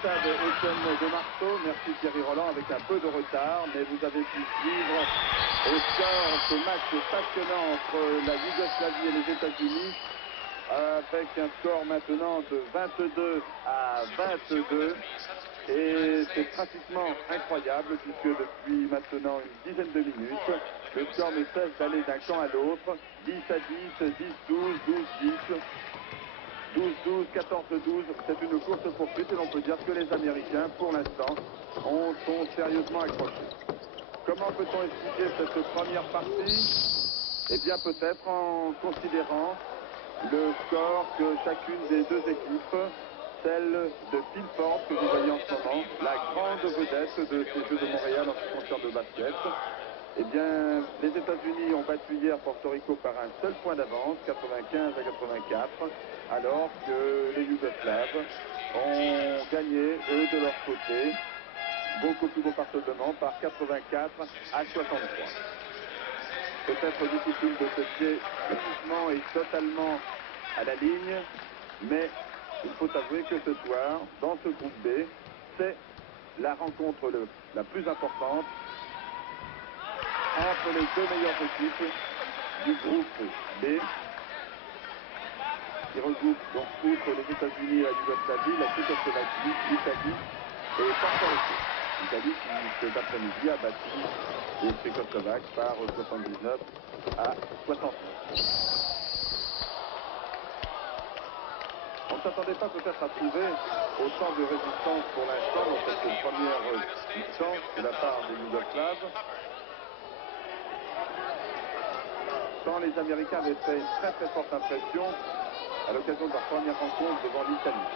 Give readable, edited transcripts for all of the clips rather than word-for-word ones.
stade Étienne de Marceau. Merci Thierry Roland, avec un peu de retard, mais vous avez pu suivre au score ce match passionnant entre la Yougoslavie et les États-Unis, avec un score maintenant de 22 à 22. Et c'est pratiquement incroyable, puisque depuis maintenant une dizaine de minutes, le score ne cesse d'aller d'un camp à l'autre. 10 à 10, 10-12, 12-10. 12-12, 14-12, c'est une course-poursuite et l'on peut dire que les Américains, pour l'instant, sont sérieusement accrochés. Comment peut-on expliquer cette première partie? Eh bien, peut-être en considérant le score que chacune des deux équipes, celle de Phil Forbes, que vous voyez en ce moment, la grande vedette de ces Jeux de Montréal en ce qui concerne le basket, eh bien, les États-Unis ont battu hier Porto Rico par un seul point d'avance, 95 à 84, alors que les Yougoslaves ont gagné, eux, de leur côté, beaucoup plus confortablement, par 84 à 63. Peut-être difficile de se fier uniquement et totalement à la ligne, mais il faut avouer que ce soir, dans ce groupe B, c'est la rencontre la plus importante entre les deux meilleures équipes du groupe B, qui regroupe donc outre les États-Unis et la Yougoslavie, la Tchécoslovaquie, l'Italie et Porto Rico. L'Italie qui cet après-midi a battu les Tchécoslovaques par 79 à 69. On ne s'attendait pas peut-être à trouver autant de résistance pour l'instant dans cette première mi-temps de la part des Yougoslaves. Tant les Américains avaient fait une très très forte impression à l'occasion de leur première rencontre devant l'Italie.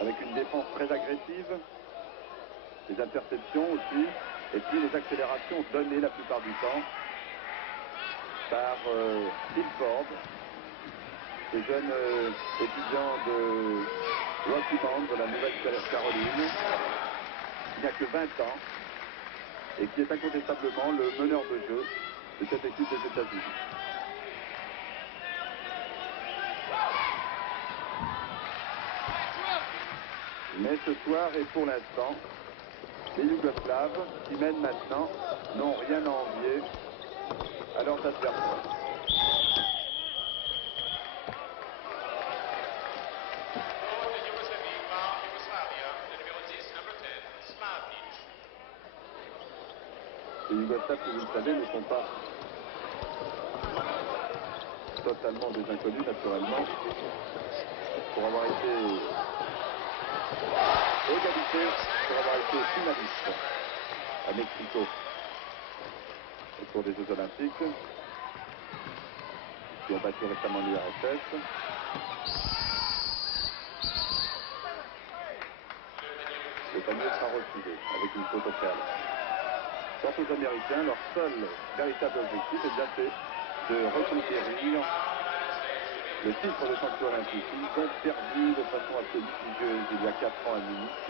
Avec une défense très agressive, des interceptions aussi, et puis les accélérations données la plupart du temps par Phil Forbes, ce jeune étudiant de Rocky Mount de la Nouvelle-Caroline, qui n'a que 20 ans et qui est incontestablement le meneur de jeu de cette équipe des États-Unis. Mais ce soir et pour l'instant, les Yougoslaves, qui mènent maintenant, n'ont rien à envier à leurs adversaires. Les Yougoslaves, que vous le savez, ne sont pas totalement des inconnus, naturellement, pour avoir été égalité, pour avoir été finaliste à Mexico au cours des Jeux Olympiques, qui ont battu récemment l'URSS. Le panier sera refusé avec une faute au préalable. Quant aux Américains, leur seul véritable objectif est bien fait de reconquérir le titre de champion olympique. Ils ont perdu de façon assez litigieuse il y a 4 ans à Munich,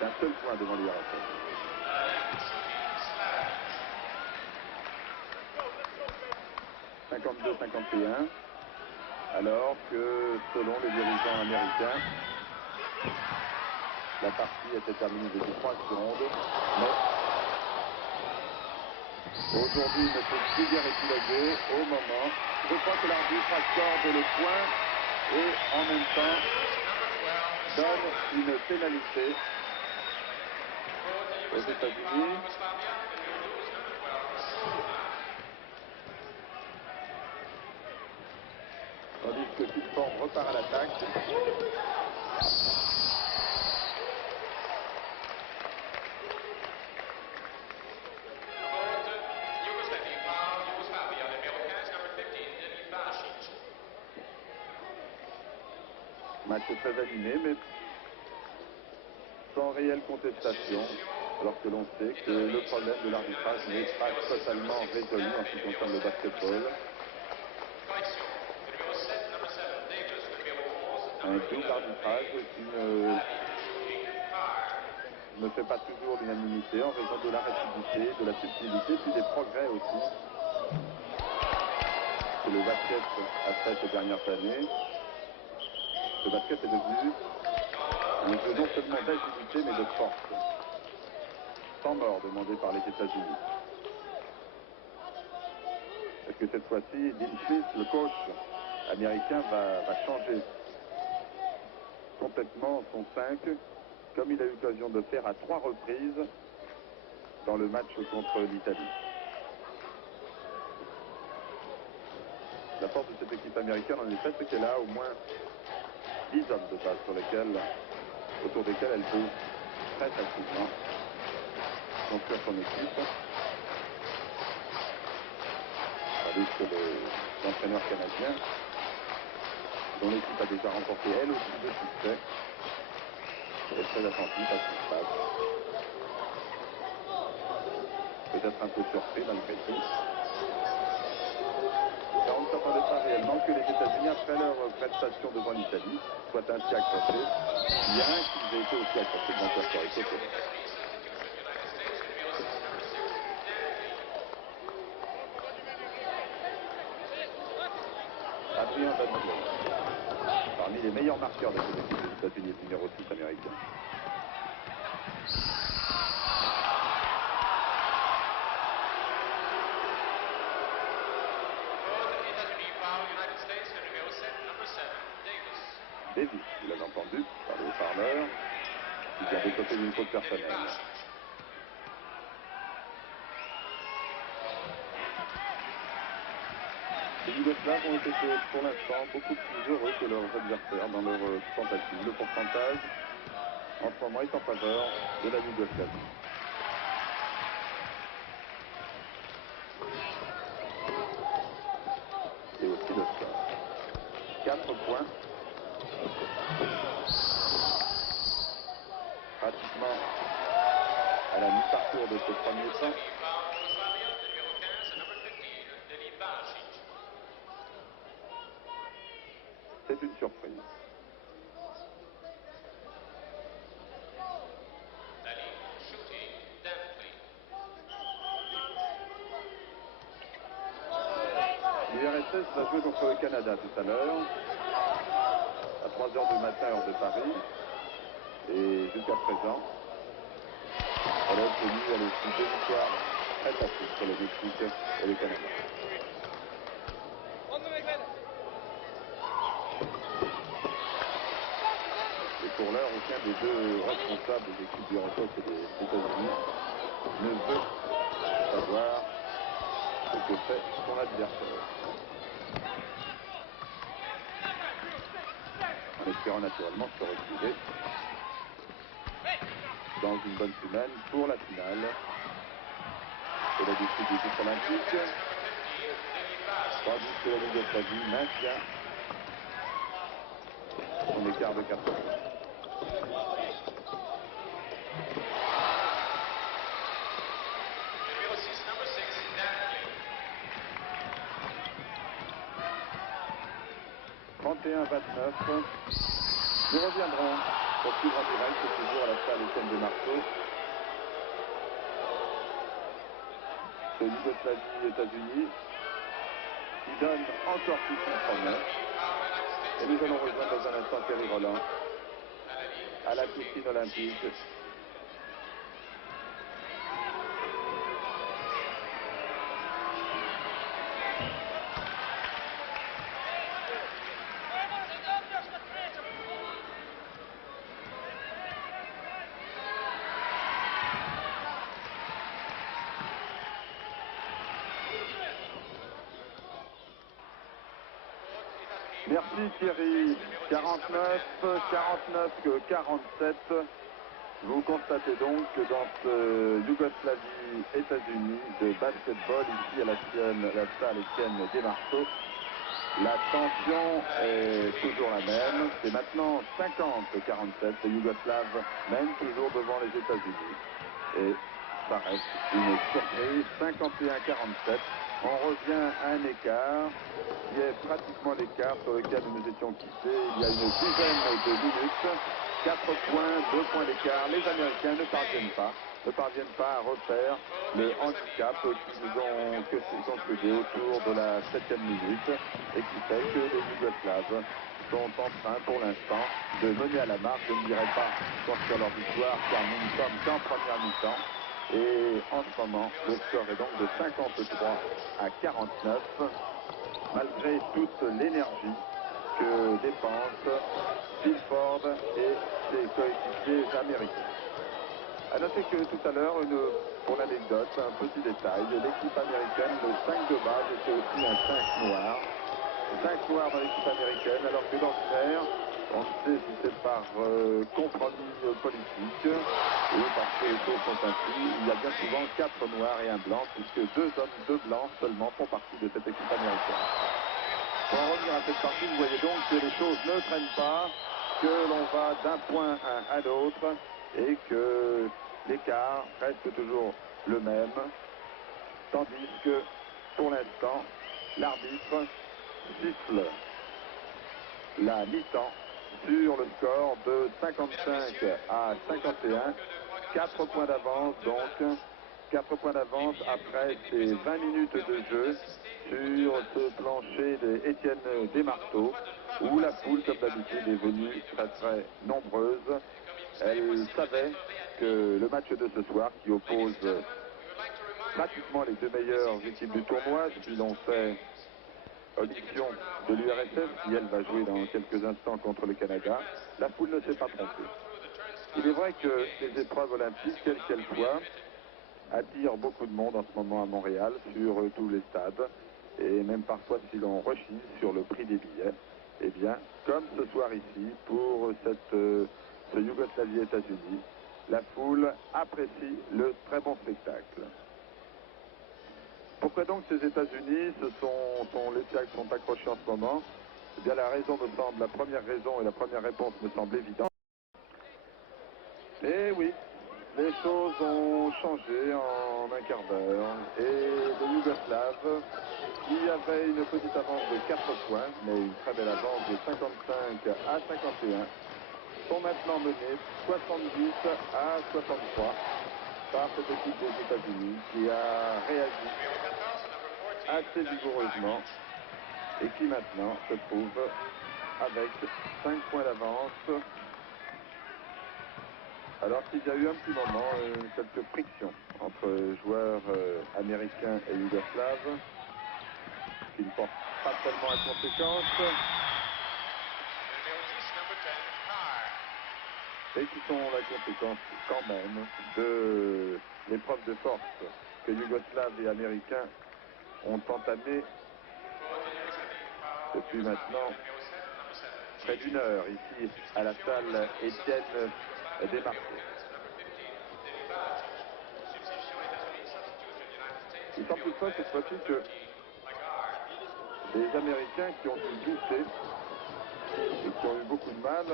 d'un seul point devant l'URSS. « 52-51, alors que, selon les dirigeants américains, la partie était terminée depuis 3 secondes, mais aujourd'hui, M. Krieger est illégué au moment. Je crois que l'arbitre accorde le point et en même temps donne une pénalité aux États-Unis. Tandis que Phil Forbes repart à l'attaque. Match très animé, mais sans réelle contestation, alors que l'on sait que le problème de l'arbitrage n'est pas totalement résolu en ce qui concerne le basketball. Un double arbitrage qui ne fait pas toujours l'unanimité en raison de la rapidité, de la subtilité, puis des progrès aussi que le basket a fait ces dernières années. Le basket est devenu Un jeu non seulement d'agilité, mais de force. Sans mort demandé par les États-Unis. Est-ce que cette fois-ci, Dean Smith, le coach américain, va changer complètement son 5, comme il a eu l'occasion de faire à 3 reprises dans le match contre l'Italie. La force de cette équipe américaine, en effet, c'est qu'elle a au moins 10 hommes de base autour desquels elle peut très facilement construire son équipe. Tandis que l'entraîneur canadien, dont l'équipe a déjà remporté elle aussi 2 succès, est très attentif à ce qui se passe. Peut-être un peu surpris malgré tout. Car on ne s'attendait pas réellement que les États-Unis, après leur prestation devant l'Italie, soient ainsi accrochés, bien qu'ils aient été aussi accrochés devant Puerto Rico. Adrien Danilo, parmi les meilleurs marqueurs de cette équipe des États-Unis, numéro 6 américain. Davis, vous l'avez entendu par le haut-parleur, qui vient des côtés d'une faute personnelle. Les Yougoslaves ont été pour l'instant beaucoup plus heureux que leurs adversaires dans leur tentative. Le pourcentage en ce moment est en faveur de la Yougoslavie. Et aussi le score. 4 points. Pratiquement à la mi-parcours de ce premier temps. C'est une surprise. L'URSS va jouer contre le Canada tout à l'heure, à 3 h du matin, heure de Paris. Et jusqu'à présent, elle a obtenu elle aussi 2 victoires très faciles sur le Mexique et le Canada. Et pour l'heure, aucun des 2 responsables des équipes du RSS et des États-Unis ne veut savoir ce que fait son adversaire. En espérant naturellement se retrouver dans une bonne semaine pour la finale de la dispute du titre olympique, tandis que la Yougoslavie maintient son écart de 4 points. « 31-29. Nous reviendrons pour suivre en direct, toujours à la salle Étienne Desmarceaux. Ce Yougoslavie-États-Unis qui donne encore tout ce qu'il promet. Et nous allons rejoindre dans un instant Thierry Roland à la piscine olympique. Merci Thierry. 49-47. Vous constatez donc que dans ce Yougoslavie-États-Unis de basketball, ici à la salle Étienne Desmarceaux, la tension est toujours la même. C'est maintenant 50-47. Les Yougoslaves mènent toujours devant les États-Unis. Et ça reste une surprise. 51-47. On revient à un écart qui est pratiquement l'écart sur lequel nous nous étions quittés il y a une dizaine de minutes. 4 points, 2 points d'écart. Les Américains ne parviennent pas à refaire le handicap qu'ils ont concédé autour de la 7e minute et qui fait que les Yougoslaves sont en train pour l'instant de mener à la marque. Je ne dirais pas sur leur victoire car nous ne sommes qu'en première mi-temps. Et en ce moment, le score est donc de 53 à 49, malgré toute l'énergie que dépensent Bill Ford et ses coéquipiers américains. A noter que tout à l'heure, pour l'anecdote, un petit détail, l'équipe américaine, le 5 de base était aussi un 5 noir. 5 noirs dans l'équipe américaine, alors que d'ordinaire, on ne sait si c'est par compromis politique ou parce que les choses sont ainsi, il y a bien souvent 4 noirs et un blanc, puisque 2 hommes, 2 blancs seulement font partie de cette équipe américaine. Pour en revenir à cette partie, vous voyez donc que les choses ne traînent pas, que l'on va d'un point à l'autre et que l'écart reste toujours le même, tandis que pour l'instant, l'arbitre siffle la mi-temps sur le score de 55 à 51, 4 points d'avance donc, 4 points d'avance après ces 20 minutes de jeu sur ce plancher d'Étienne Desmarteaux, où la foule, comme d'habitude, est venue très très nombreuse. Elle savait que le match de ce soir, qui oppose pratiquement les deux meilleures équipes du tournoi, si l'on fait omission de l'URSS, qui elle va jouer dans quelques instants contre le Canada, la foule ne s'est pas trompée. Il est vrai que les épreuves olympiques, quelles qu'elles soient, attirent beaucoup de monde en ce moment à Montréal, sur tous les stades, et même parfois si l'on rechine sur le prix des billets, eh bien, comme ce soir ici, pour ce Yougoslavie-États-Unis, la foule apprécie le très bon spectacle. Pourquoi donc ces États-Unis les Blacks sont accrochés en ce moment? Eh bien, la première raison et la première réponse me semble évidente. Et oui, les choses ont changé en un quart d'heure. Et les Yougoslaves, qui avaient une petite avance de 4 points, mais une très belle avance de 55 à 51, sont maintenant menés 70 à 63 par cette équipe des États-Unis qui a réagi assez vigoureusement et qui maintenant se trouve avec 5 points d'avance, alors qu'il y a eu un petit moment quelques frictions entre joueurs américains et yougoslaves qui ne portent pas tellement à conséquence et qui sont la conséquence quand même de l'épreuve de force que Yougoslaves et Américains ont entamé depuis maintenant près d'1 heure ici à la salle Étienne Desmarteaux. Il semble toutefois cette fois-ci que les Américains qui ont dû lutter et qui ont eu beaucoup de mal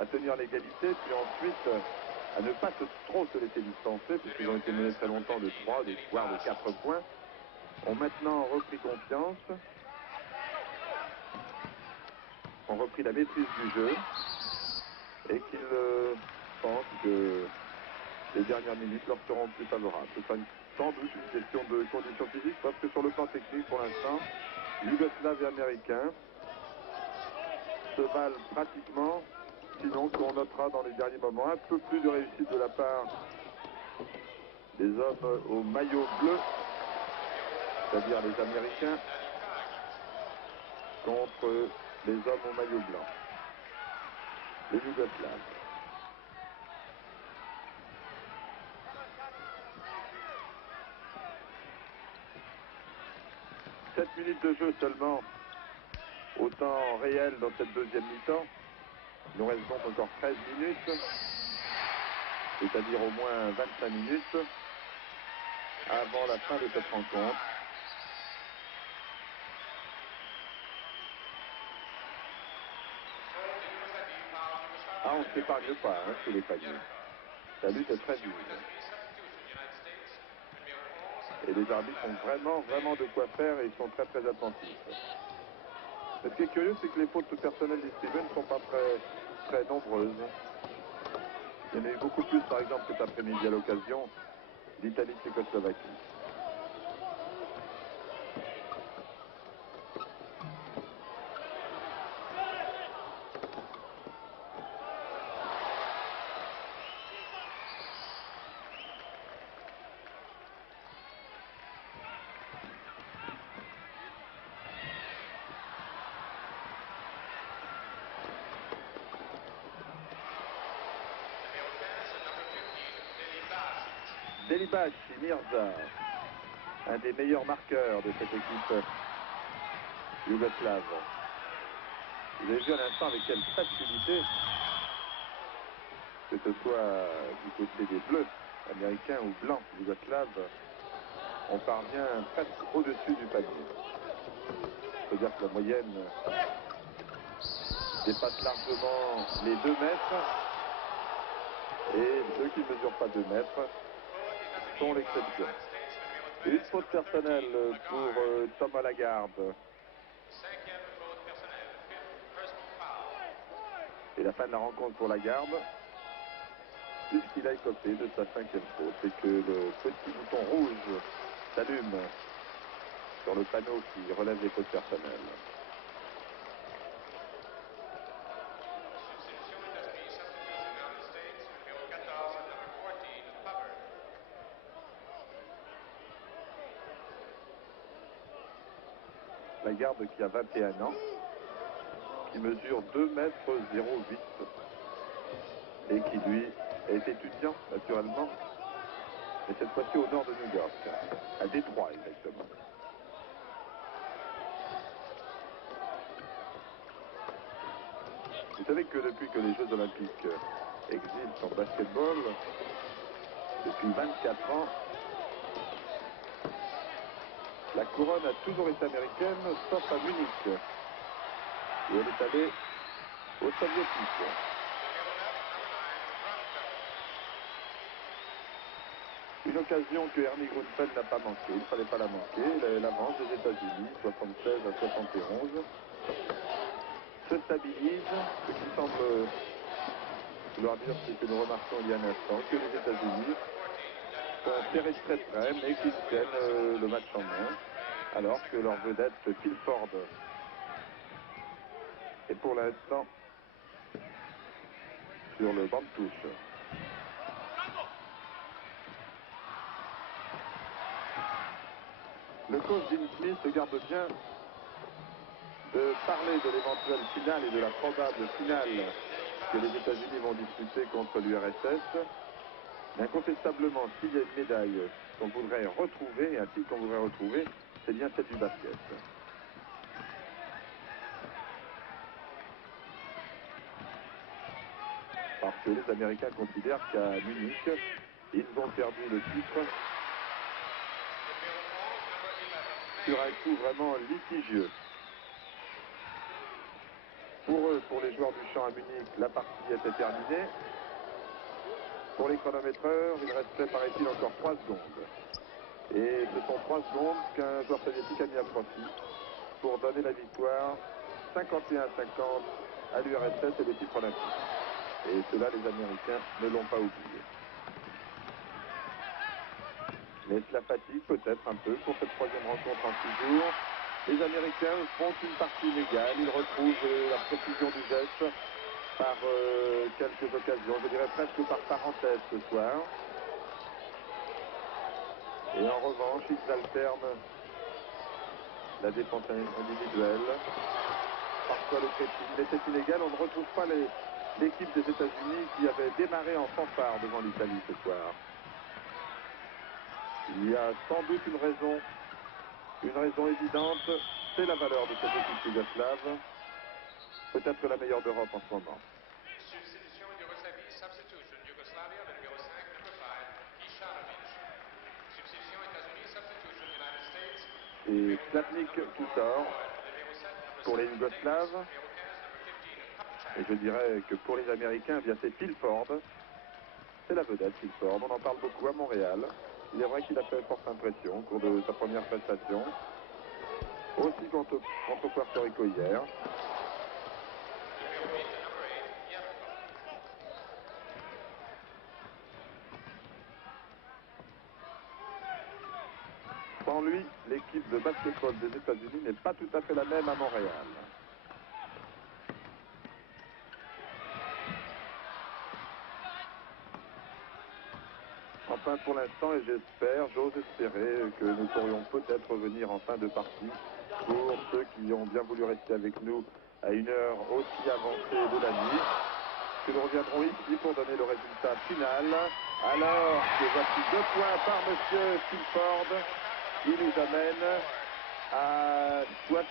à tenir l'égalité, puis ensuite à ne pas trop se laisser distancer, puisqu'ils ont été menés très longtemps de 3, voire de 4 points, ont maintenant repris confiance, ont repris la maîtrise du jeu, et qu'ils pensent que les dernières minutes leur seront plus favorables. Ce sera sans doute une question de conditions physiques, parce que sur le plan technique, pour l'instant, Yougoslaves et Américains se valent pratiquement, sinon qu'on notera dans les derniers moments un peu plus de réussite de la part des hommes au maillot bleu, c'est-à-dire les Américains, contre les hommes au maillot blanc, les Yougoslaves. « 7 minutes de jeu seulement au temps réel dans cette deuxième mi-temps. Il nous reste donc encore 13 minutes, c'est-à-dire au moins 25 minutes avant la fin de cette rencontre. Ah, on ne s'épargne pas sous les paniers. La lutte est très vive. Et les arbitres ont vraiment de quoi faire et ils sont très attentifs. Mais ce qui est curieux, c'est que les fautes personnelles distribuées ne sont pas très nombreuses. Il y en a eu beaucoup plus, par exemple, cet après-midi à l'occasion d'Italie-Tchécoslovaquie. Delibashi Mirza, un des meilleurs marqueurs de cette équipe yougoslave. Vous avez vu à l'instant avec quelle facilité, que ce soit du côté des Bleus américains ou blancs yougoslaves, on parvient presque au-dessus du panier. C'est-à-dire que la moyenne dépasse largement les 2 mètres et ceux qui ne mesurent pas 2 mètres sont l'exception. Une faute personnelle pour Thomas Lagarde. Et la fin de la rencontre pour Lagarde, puisqu'il a écopé de sa 5e faute et que le petit bouton rouge s'allume sur le panneau qui relève les fautes personnelles. Lagarde qui a 21 ans, qui mesure 2 mètres 08 et qui lui est étudiant naturellement, mais cette fois-ci au nord de New York, à Détroit exactement. Vous savez que depuis que les Jeux Olympiques existent en basketball, depuis 24 ans, la couronne a toujours été américaine, sauf à Munich, où elle est allée aux Soviétiques. Une occasion que Ernie Grunfeld n'a pas manqué, il ne fallait pas la manquer. L'avance des États-Unis, 76 à 71, se stabilise, ce qui semble vouloir dire ce que nous remarquons il y a un instant, que les États-Unis sont serrés très près, mais qu'ils tiennent le match en main, alors que leur vedette Phil Ford est pour l'instant sur le banc de touche. Le coach Dean Smith se garde bien de parler de l'éventuelle finale et de la probable finale que les États-Unis vont disputer contre l'URSS. Mais incontestablement, s'il y a une médaille qu'on voudrait retrouver, et un titre qu'on voudrait retrouver, c'est bien celle du basket. Parce que les Américains considèrent qu'à Munich, ils ont perdu le titre sur un coup vraiment litigieux. Pour eux, pour les joueurs du champ à Munich, la partie était terminée. Pour les chronométreurs, il restait, paraît-il, encore 3 secondes. Et ce sont 3 secondes qu'un joueur soviétique a mis à profit pour donner la victoire 51-50 à l'URSS et le titre olympique. Et cela, les Américains ne l'ont pas oublié. Mais cela fatigue peut-être un peu pour cette 3e rencontre en 6 jours. Les Américains font une partie inégale. Ils retrouvent la précision du geste par quelques occasions, je dirais presque par parenthèse ce soir. Et en revanche, ils alternent la défense individuelle. Parfois le pressing, mais c'est inégal. On ne retrouve pas l'équipe des États-Unis qui avait démarré en fanfare devant l'Italie ce soir. Il y a sans doute une raison évidente, c'est la valeur de cette équipe yougoslave, peut-être la meilleure d'Europe en ce moment. Substitution Yougoslavie, substitution Yugoslavia, le numéro 5, number 5, Ishanovic. Substitution États-Unis, substitution United States. Et Slavnik qui sort pour les Yougoslaves. Et je dirais que pour les Américains, eh bien c'est Phil Ford. C'est la vedette Phil Ford. On en parle beaucoup à Montréal. Il est vrai qu'il a fait forte impression au cours de sa première prestation. Aussi contre Puerto Rico hier. Sans lui, l'équipe de basketball des États-Unis n'est pas tout à fait la même à Montréal. Enfin, pour l'instant, et j'ose espérer que nous pourrions peut-être revenir en fin de partie pour ceux qui ont bien voulu rester avec nous à une heure aussi avancée de la nuit. que nous reviendrons ici pour donner le résultat final. Alors que voici 2 points par monsieur Silford, qui nous amène à 78,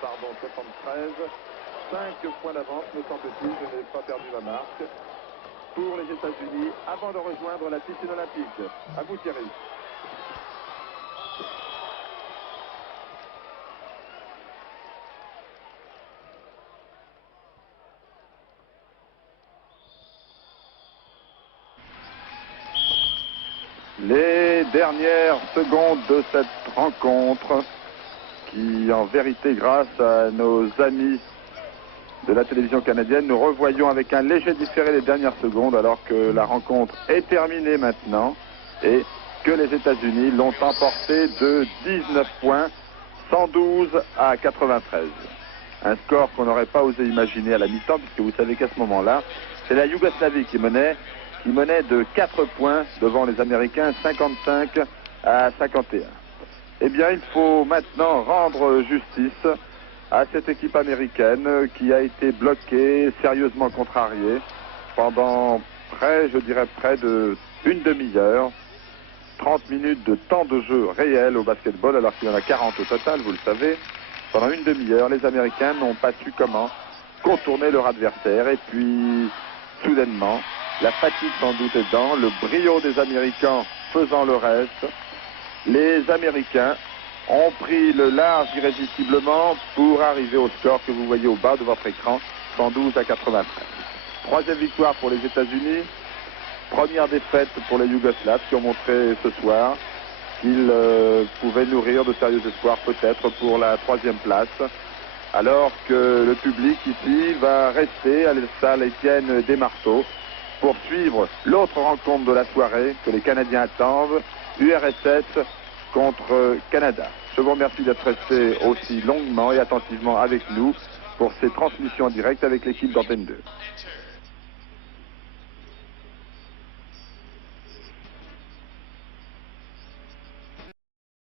pardon, 73. 5 points d'avance, me semble-t-il, je n'ai pas perdu ma marque, pour les États-Unis, avant de rejoindre la piscine olympique. À vous, Thierry. Les dernières secondes de cette rencontre qui, en vérité, grâce à nos amis de la télévision canadienne, nous revoyons avec un léger différé les dernières secondes alors que la rencontre est terminée maintenant et que les États-Unis l'ont emporté de 19 points, 112 à 93. Un score qu'on n'aurait pas osé imaginer à la mi-temps, puisque vous savez qu'à ce moment-là, c'est la Yougoslavie qui menait de 4 points devant les Américains, 55 à 51. Eh bien, il faut maintenant rendre justice à cette équipe américaine qui a été bloquée, sérieusement contrariée, pendant près de une demi-heure, 30 minutes de temps de jeu réel au basketball, alors qu'il y en a 40 au total, vous le savez. Pendant une demi-heure, les Américains n'ont pas su comment contourner leur adversaire, et puis, soudainement, la fatigue sans doute aidant, le brio des Américains faisant le reste, les Américains ont pris le large irrésistiblement pour arriver au score que vous voyez au bas de votre écran, 112 à 93. Troisième victoire pour les États-Unis, première défaite pour les Yougoslaves qui ont montré ce soir qu'ils pouvaient nourrir de sérieux espoirs peut-être pour la 3e place, alors que le public ici va rester à la salle Étienne Desmarteaux pour suivre l'autre rencontre de la soirée que les Canadiens attendent, URSS contre Canada. Je vous remercie d'être resté aussi longuement et attentivement avec nous pour ces transmissions en direct avec l'équipe d'Antenne 2.